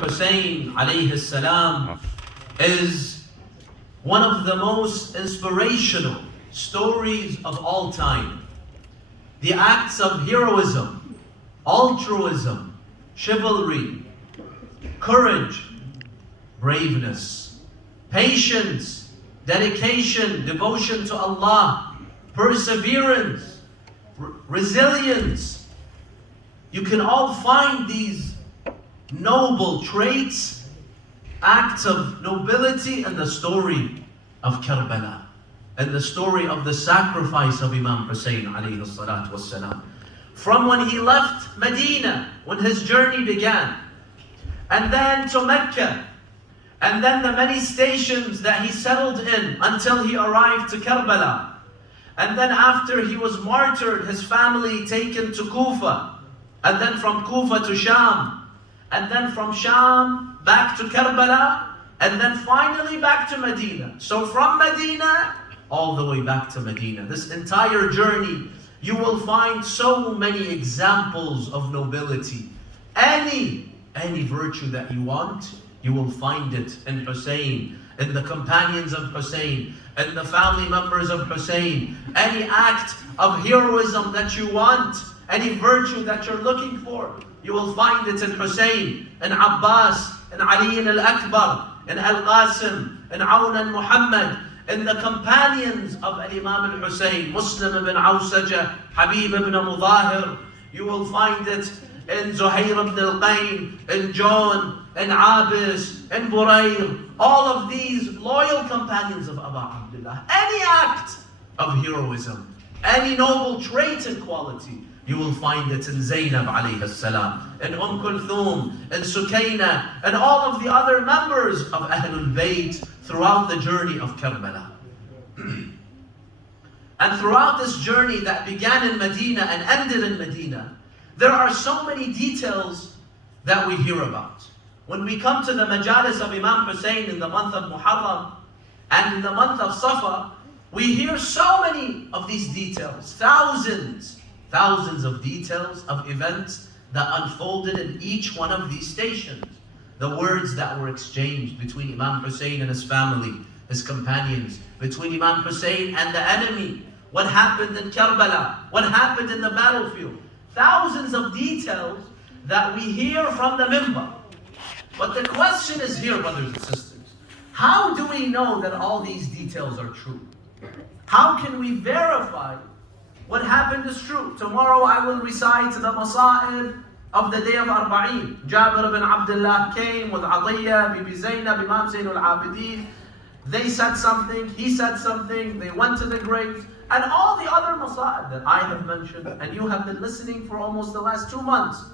Hussein alayhi salam is one of the most inspirational stories of all time. The acts of heroism, altruism, chivalry, courage, braveness, patience, dedication, devotion to Allah, perseverance, resilience. You can all find these noble traits, acts of nobility in the story of Karbala, and the story of the sacrifice of Imam Hussein alayhi salatu wassalam. From when he left Medina, when his journey began, and then to Mecca, and then the many stations that he settled in until he arrived to Karbala. And then after he was martyred, his family taken to Kufa, and then from Kufa to Sham, and then from Sham back to Karbala, and then finally back to Medina. So from Medina all the way back to Medina. This entire journey, you will find so many examples of nobility. Any virtue that you want, you will find it in Hussein, in the companions of Hussein, in the family members of Hussein. Any act of heroism that you want, any virtue that you're looking for, you will find it in Hussein, in Abbas, in Ali al-Akbar, in Al-Qasim, in Awn and Muhammad, in the companions of Imam al-Hussein, Muslim ibn Awsaja, Habib ibn Mudahir. You will find it in Zuhair ibn al-Qayn, in John, in Abis, in Burayr. All of these loyal companions of Abu Abdullah. Any act of heroism, any noble trait and quality, you will find it in Zainab alayhi salam, in Kulthum, in Sukaina, and all of the other members of Ahl-e-Bait throughout the journey of Karbala. And throughout this journey that began in Medina and ended in Medina, there are so many details that we hear about. When we come to the majlis of Imam Hussein in the month of Muharram and in the month of Safar, we hear so many of these details, thousands of details of events that unfolded in each one of these stations. The words that were exchanged between Imam Hussein and his family, his companions, between Imam Hussein and the enemy, what happened in Karbala, what happened in the battlefield. Thousands of details that we hear from the minbar. But the question is here, brothers and sisters, how do we know that all these details are true? How can we verify what happened is true? Tomorrow I will recite the Masa'ib of the day of ARBAEEN. Jabir ibn Abdullah came with Atiyah, Bibi Zainab, Imam Zainul Abidin. They said something, he said something, they went to the graves, and all the other Masa'ib that I have mentioned, and you have been listening for almost the last 2 months.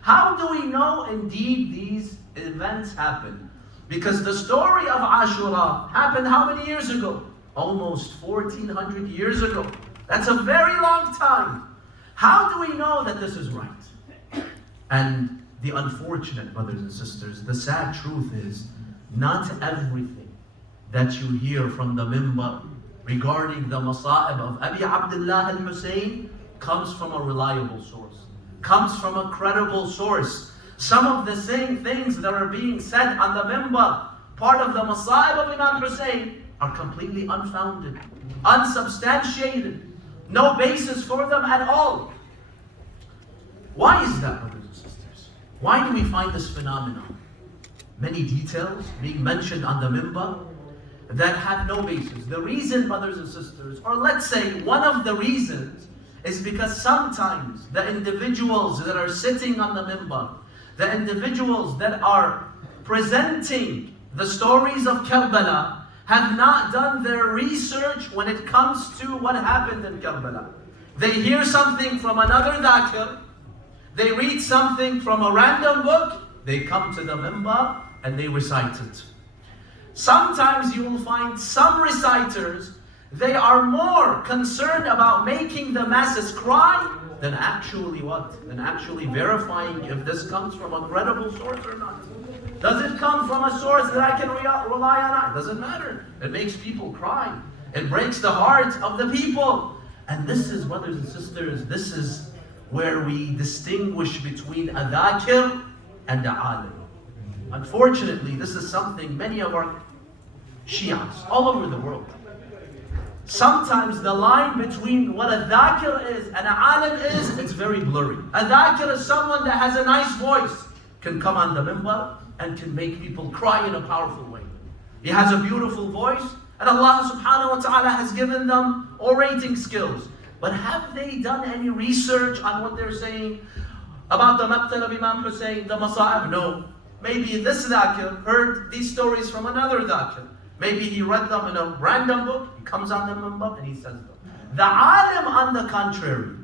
How do we know indeed these events happened? Because the story of Ashura happened how many years ago? Almost 1400 years ago. That's a very long time. How do we know that this is right? And the unfortunate, brothers and sisters, the sad truth is, not everything that you hear from the minbar regarding the masa'ib of Abi Abdullah al-Hussein comes from a reliable source, comes from a credible source. Some of the same things that are being said on the minbar, part of the masa'ib of Imam Hussein, are completely unfounded, unsubstantiated, no basis for them at all. Why is that, brothers and sisters? Why do we find this phenomenon? Many details being mentioned on the minbar that have no basis. The reason, brothers and sisters, or let's say one of the reasons, is because sometimes the individuals that are sitting on the minbar, the individuals that are presenting the stories of Karbala, have not done their research when it comes to what happened in Karbala. They hear something from another dhakir, they read something from a random book, they come to the minbar and they recite it. Sometimes you will find some reciters, they are more concerned about making the masses cry than actually what? Than actually verifying if this comes from a credible source or not. Does it come from a source that I can rely on? It doesn't matter. It makes people cry. It breaks the heart of the people. And this is, brothers and sisters, this is where we distinguish between a dhakir and a alim. Unfortunately, this is something many of our Shias all over the world. Sometimes the line between what a dhakir is and an alim is, it's very blurry. A dhakir is someone that has a nice voice, can come on the minbar and can make people cry in a powerful way. He has a beautiful voice, and Allah subhanahu wa ta'ala has given them orating skills. But have they done any research on what they're saying about the maqtal of Imam Hussein, the masa'ib? No. Maybe this dhakir heard these stories from another dhakir. Maybe he read them in a random book, he comes on the minbar and he says them. The alim, on the contrary,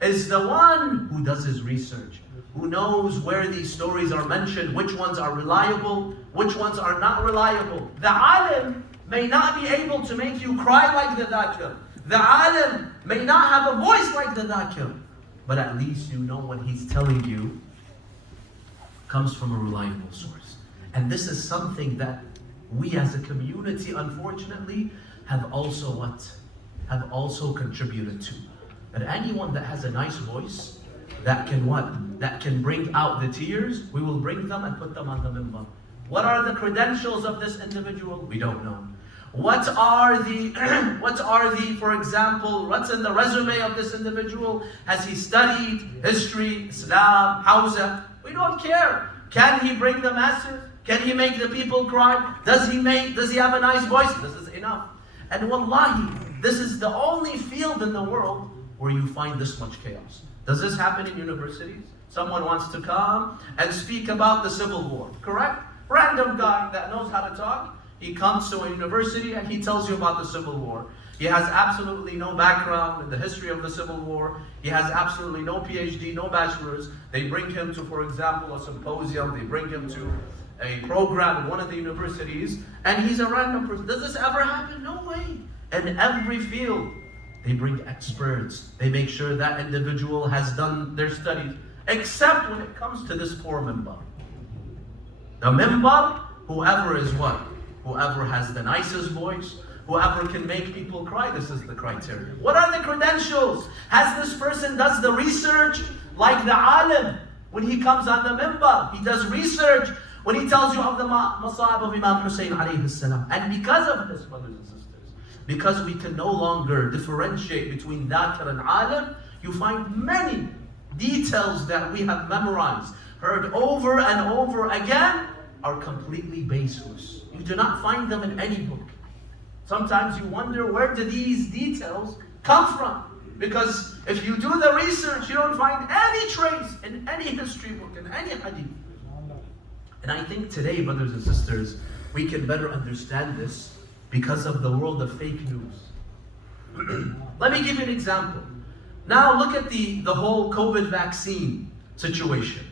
is the one who does his research, who knows where these stories are mentioned, which ones are reliable, which ones are not reliable. The alim may not be able to make you cry like the dhakir. The alim may not have a voice like the dhakir, but at least you know what he's telling you comes from a reliable source. And this is something that we as a community, unfortunately, have also contributed to. But anyone that has a nice voice, that can bring out the tears, we will bring them and put them on the minbar. What are the credentials of this individual? We don't know. What are the, for example, what's in the resume of this individual? Has he studied history, Islam, Hausa? We don't care. Can he bring the masses? Can he make the people cry? Does he have a nice voice? This is enough. And wallahi, this is the only field in the world where you find this much chaos. Does this happen in universities? Someone wants to come and speak about the Civil War, correct? Random guy that knows how to talk, he comes to a university and he tells you about the Civil War. He has absolutely no background in the history of the Civil War. He has absolutely no PhD, no bachelor's. They bring him to, for example, a symposium. They bring him to a program in one of the universities, and he's a random person. Does this ever happen? No way. In every field, they bring experts. They make sure that individual has done their studies, except when it comes to this poor minbar. The minbar, whoever is what? Whoever has the nicest voice, whoever can make people cry, this is the criteria. What are the credentials? Has this person does the research like the alim? When he comes on the minbar, he does research. When he tells you of the masa'ib of Imam Hussein alayhi salam. And because of this, brothers and sisters, because we can no longer differentiate between dhakir and alim, you find many details that we have memorized, heard over and over again, are completely baseless. You do not find them in any book. Sometimes you wonder, where do these details come from? Because if you do the research, you don't find any trace in any history book, in any hadith. And I think today, brothers and sisters, we can better understand this because of the world of fake news. Let me give you an example. Now look at the whole COVID vaccine situation.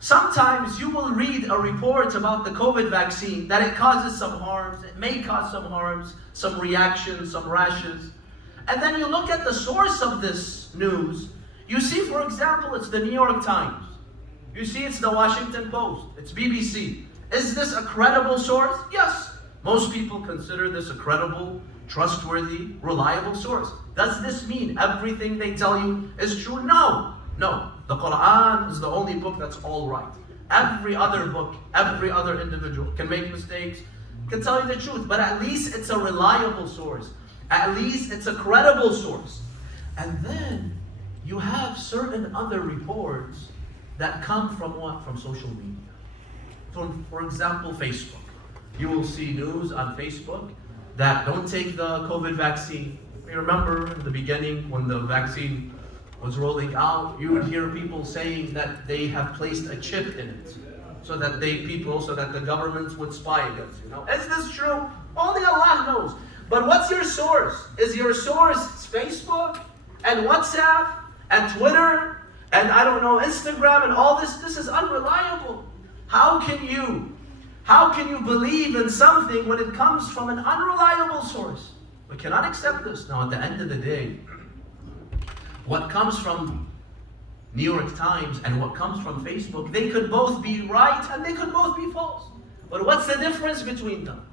Sometimes you will read a report about the COVID vaccine that it causes some harms, it may cause some harms, some reactions, some rashes. And then you look at the source of this news, you see, for example, it's the New York Times. You see, it's the Washington Post, it's BBC. Is this a credible source? Yes. Most people consider this a credible, trustworthy, reliable source. Does this mean everything they tell you is true? No. No. The Quran is the only book that's all right. Every other book, every other individual can make mistakes, can tell you the truth, but at least it's a reliable source. At least it's a credible source. And then you have certain other reports that come from what? From social media. For example, Facebook. You will see news on Facebook that don't take the COVID vaccine. You remember in the beginning when the vaccine was rolling out, you would hear people saying that they have placed a chip in it so that the governments would spy against you. Is this true? Only Allah knows. But what's your source? Is your source Facebook and WhatsApp and Twitter and I don't know, Instagram and all this? This is unreliable. How can you believe in something when it comes from an unreliable source? We cannot accept this. Now at the end of the day, what comes from New York Times and what comes from Facebook, they could both be right and they could both be false. But what's the difference between them?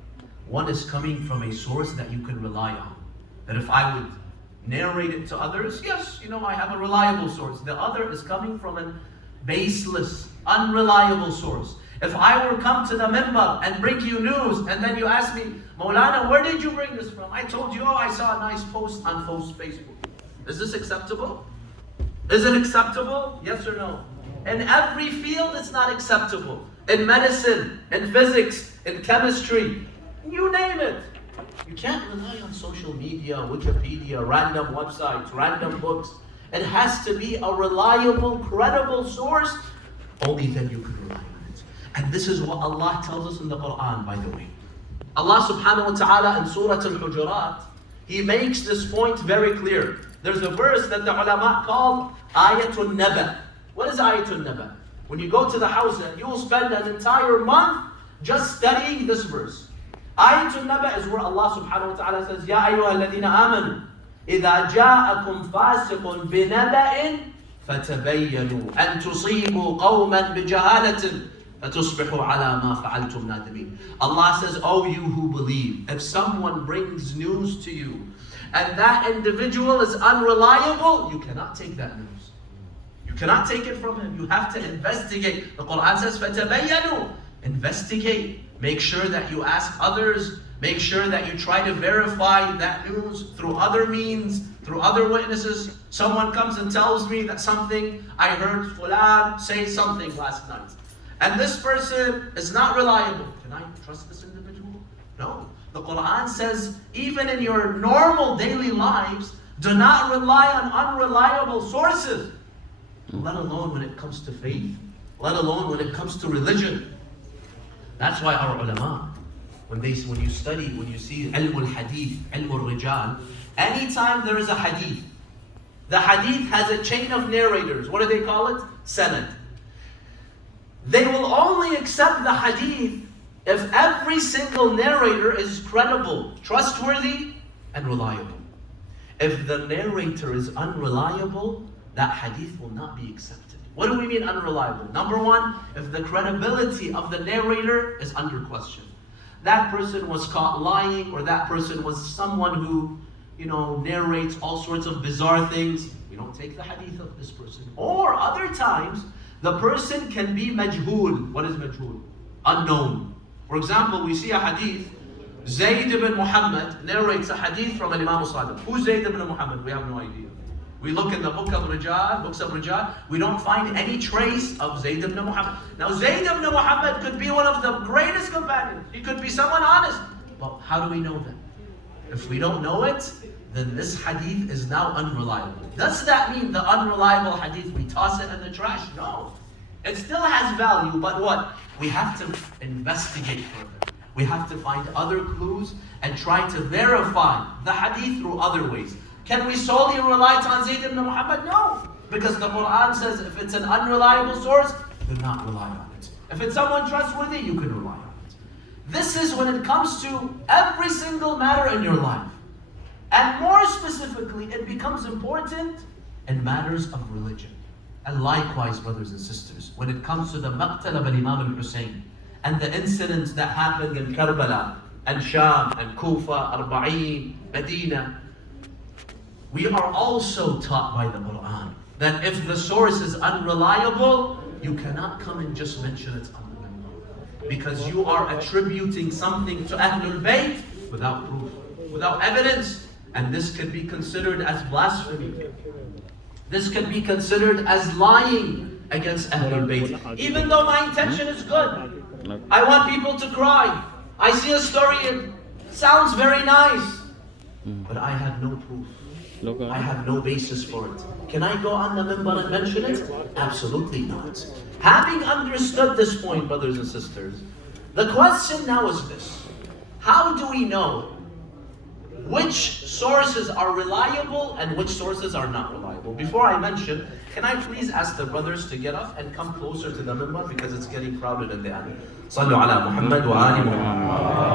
One is coming from a source that you can rely on. That if I would narrate it to others, yes, I have a reliable source. The other is coming from a baseless, unreliable source. If I were come to the minbar and bring you news, and then you ask me, Maulana, where did you bring this from? I told you, I saw a nice post on Facebook. Is this acceptable? Is it acceptable? Yes or no? In every field, it's not acceptable. In medicine, in physics, in chemistry, you name it. You can't rely on social media, Wikipedia, random websites, random books. It has to be a reliable, credible source. Only then you can rely on it. And this is what Allah tells us in the Quran, by the way. Allah subhanahu wa ta'ala in Surah Al-Hujurat, He makes this point very clear. There's a verse that the ulama call Ayatul Naba. What is Ayatul Naba? When you go to the house, you will spend an entire month just studying this verse. Ayatul Naba is where Allah subhanahu wa ta'ala says, Ya ayyuha alladhina amanu, إِذَا جَاءَكُمْ فَاسِقٌ بِنَبَإٍ فَتَبَيَّنُوا أَن تُصِيبُوا قَوْمًا بِجَهَالَةٍ فَتُصْبِحُوا عَلَى مَا فَعَلْتُمْ نَادِمِينَ. Allah says, oh you who believe, if someone brings news to you, and that individual is unreliable, you cannot take that news. You cannot take it from him. You have to investigate. The Quran says, فَتَبَيَّنُوا. Investigate. Make sure that you ask others. Make sure that you try to verify that news through other means, through other witnesses. Someone comes and tells me that something, I heard Fulan say something last night. And this person is not reliable. Can I trust this individual? No. The Quran says, even in your normal daily lives, do not rely on unreliable sources. Let alone when it comes to faith. Let alone when it comes to religion. That's why our ulama, when you study, when you see ilm al-hadith, ilm al-rijal, anytime there is a hadith, the hadith has a chain of narrators. What do they call it? Sanad. They will only accept the hadith if every single narrator is credible, trustworthy, and reliable. If the narrator is unreliable, that hadith will not be accepted. What do we mean unreliable? Number one, if the credibility of the narrator is under question. That person was caught lying, or that person was someone who, narrates all sorts of bizarre things. We don't take the hadith of this person. Or other times, the person can be majhul. What is majhul? Unknown. For example, we see a hadith, Zayd ibn Muhammad narrates a hadith from Imam Sadiq. Who's Zayd ibn Muhammad? We have no idea. We look in the books of Rijal, we don't find any trace of Zayd ibn Muhammad. Now Zayd ibn Muhammad could be one of the greatest companions. He could be someone honest. But how do we know that? If we don't know it, then this hadith is now unreliable. Does that mean the unreliable hadith, we toss it in the trash? No. It still has value, but what? We have to investigate further. We have to find other clues and try to verify the hadith through other ways. Can we solely rely on Zayd ibn Muhammad? No. Because the Quran says if it's an unreliable source, do not rely on it. If it's someone trustworthy, you can rely on it. This is when it comes to every single matter in your life. And more specifically, it becomes important in matters of religion. And likewise, brothers and sisters, when it comes to the maqtal of Imam al-Hussein and the incidents that happened in Karbala and Sham and Kufa, ARBAEEN, Medina, we are also taught by the Quran that if the source is unreliable, you cannot come and just mention it on the minbar, because you are attributing something to Ahl-e-Bait without proof, without evidence, and this can be considered as blasphemy. This can be considered as lying against Ahl-e-Bait, even though my intention is good. I want people to cry. I see a story, it sounds very nice, but I have no proof. I have no basis for it. Can I go on the minbar and mention it? Absolutely not. Having understood this point, brothers and sisters, the question now is this. How do we know which sources are reliable and which sources are not reliable? Before I mention, can I please ask the brothers to get up and come closer to the minbar because it's getting crowded in the end. Sallu ala Muhammad wa ali Muhammad.